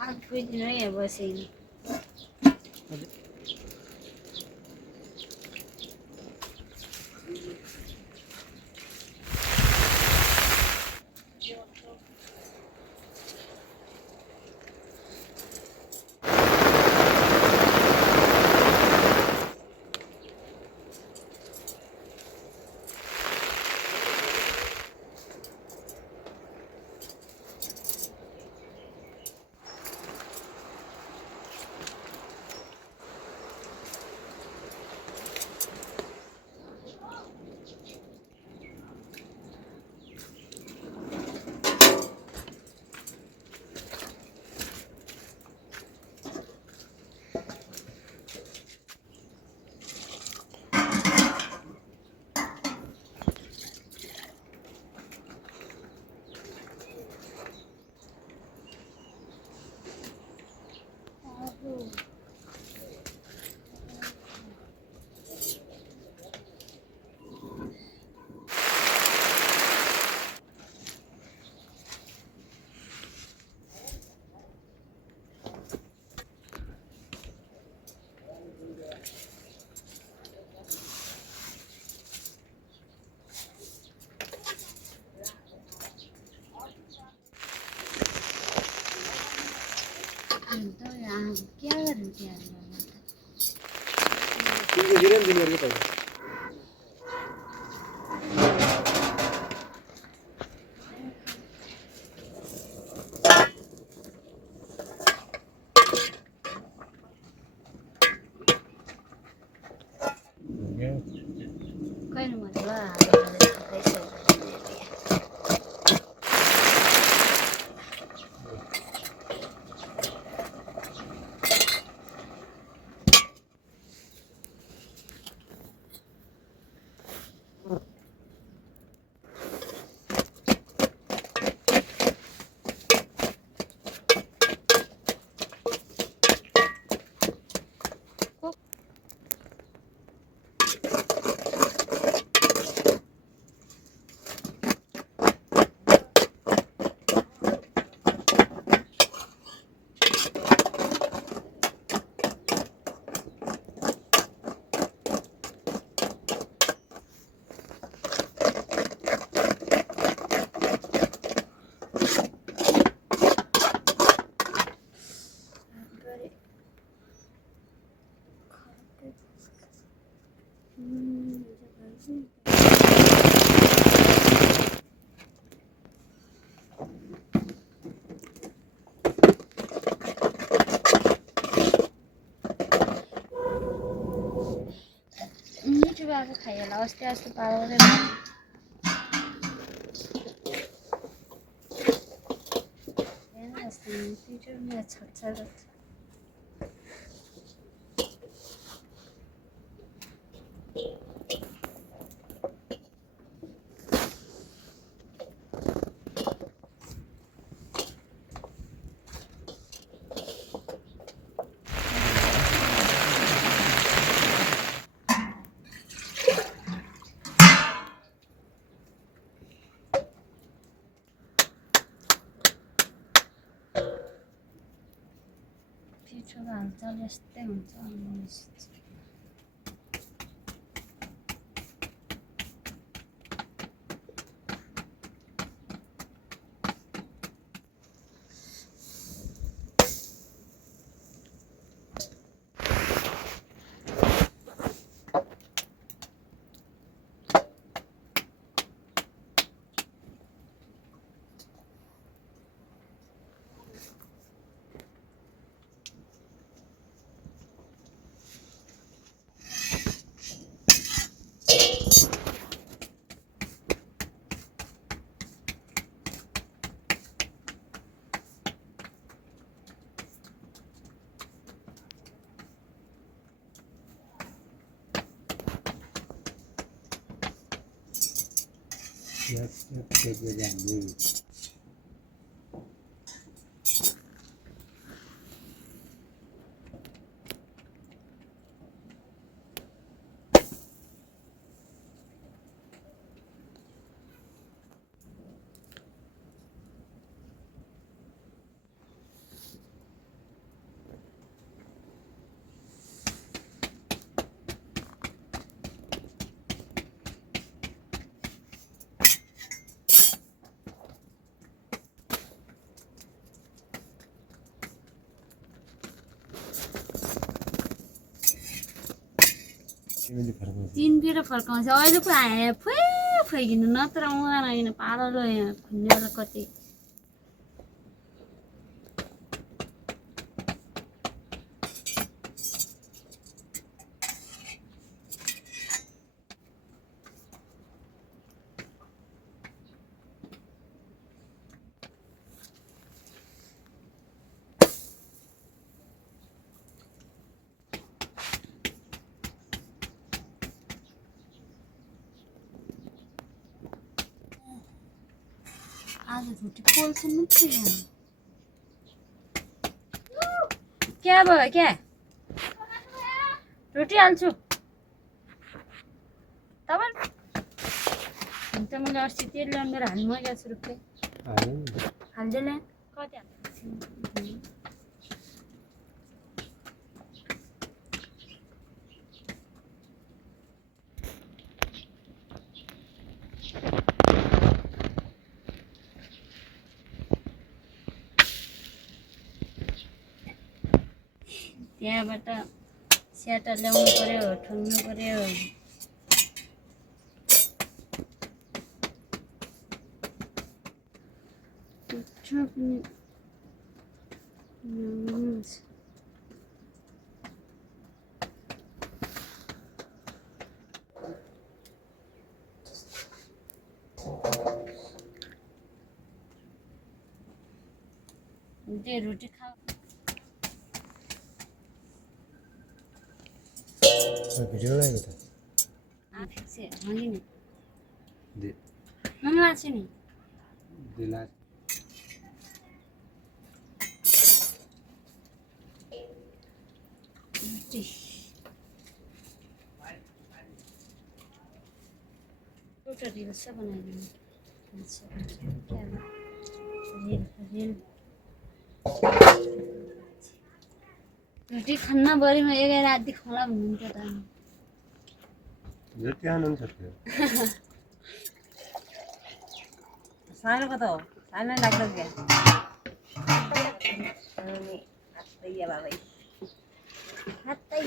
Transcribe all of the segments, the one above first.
आफैले नै अब बसेँ अन्त यहाँ क्या गर्नु त्यहाँ तिम्रो गिरेन तिमीहरूको त कहिले मतलब मिठो भएको खाइहाल अस्ति अस्ति पाउँदैन हेर्न अस्ति पिठो मेरो छक्छ पिठो हाल्छ यस्तै हुन्छ Yes, yes, yes, तिमीले फर्काउँछौ 3 बेर फर्काउँछ अहिले पो आए फैगिनु नत्र उहाँ होइन पारलो यहाँ खुन्नेवाला कति आज रोटी पोल्छ मात्रै यहाँ क्या भयो क्या रोटी हाल्छु तपाईँ हुन्छ मैले अस्ति तेल ल्याउनु गरेर हाल्नु गएको छु रुपियाँ हाल्यो नि हाल्दैन कति हाल्छ त्यहाँबाट स्याटर ल्याउनु पर्यो ठुङ्नु पर्यो रोटी खाऊ भिडियो लगाएको त फिक्से हाली नि दे मन लाग्छ नि दिला रोटी एउटा रिल्स बनाइदिनु रिल रोटी खान्न बढीमा एक राति खुवाला भन्नुहुन्थ्यो त रोटी आउनुहुन्छ त्यो सानोको त हो सानो लाग्दो क्या बाबै हातै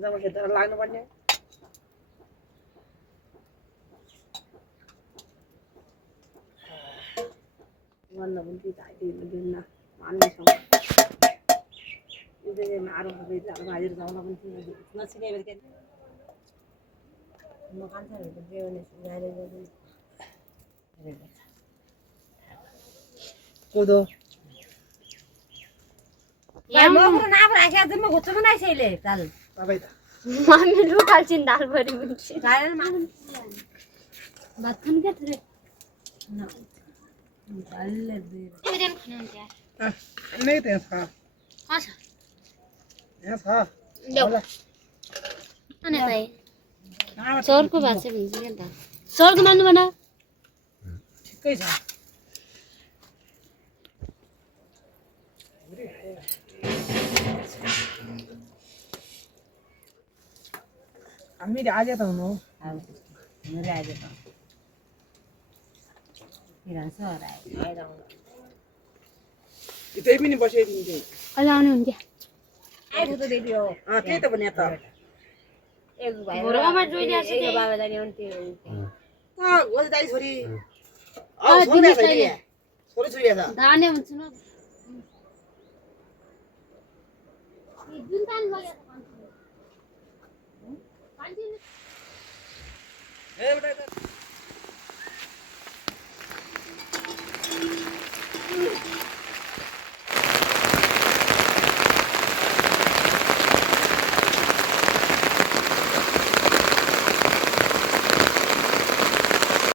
जब खेतर लाग्नुपर्ने भन्नु पनि दिन्न मान्नेसँग मारो भाइहरू जाउन पनि नचिने बेर म खान्छहरू बेउने कोदो नाम राखेको चाहिँ म घुच्छु पनि राखेँ दाल तपाईँ त मम्मी लुकाल्छिन् दाल भरि हुन्छ भात खानु क्या थोरै नहीं तो था था अनि भाइ चौरको भात चाहिँ भन्छ क्या त चौरको मान्नु भन ठिकै छ हामीले आज त हुनु मैले आज त त्यही पनि बसाइदिन्छु अहिले आउने हुन्थ्यो आएको त त्यही हो त्यही त भने त एक भाइ घरमा जोइदिएको छ एक बाबा जाने हुन्थ्यो गोली दाइ छोरी छोरी छोरी छ दाने हुन्छ न जुन तान लग्यो ए बेटा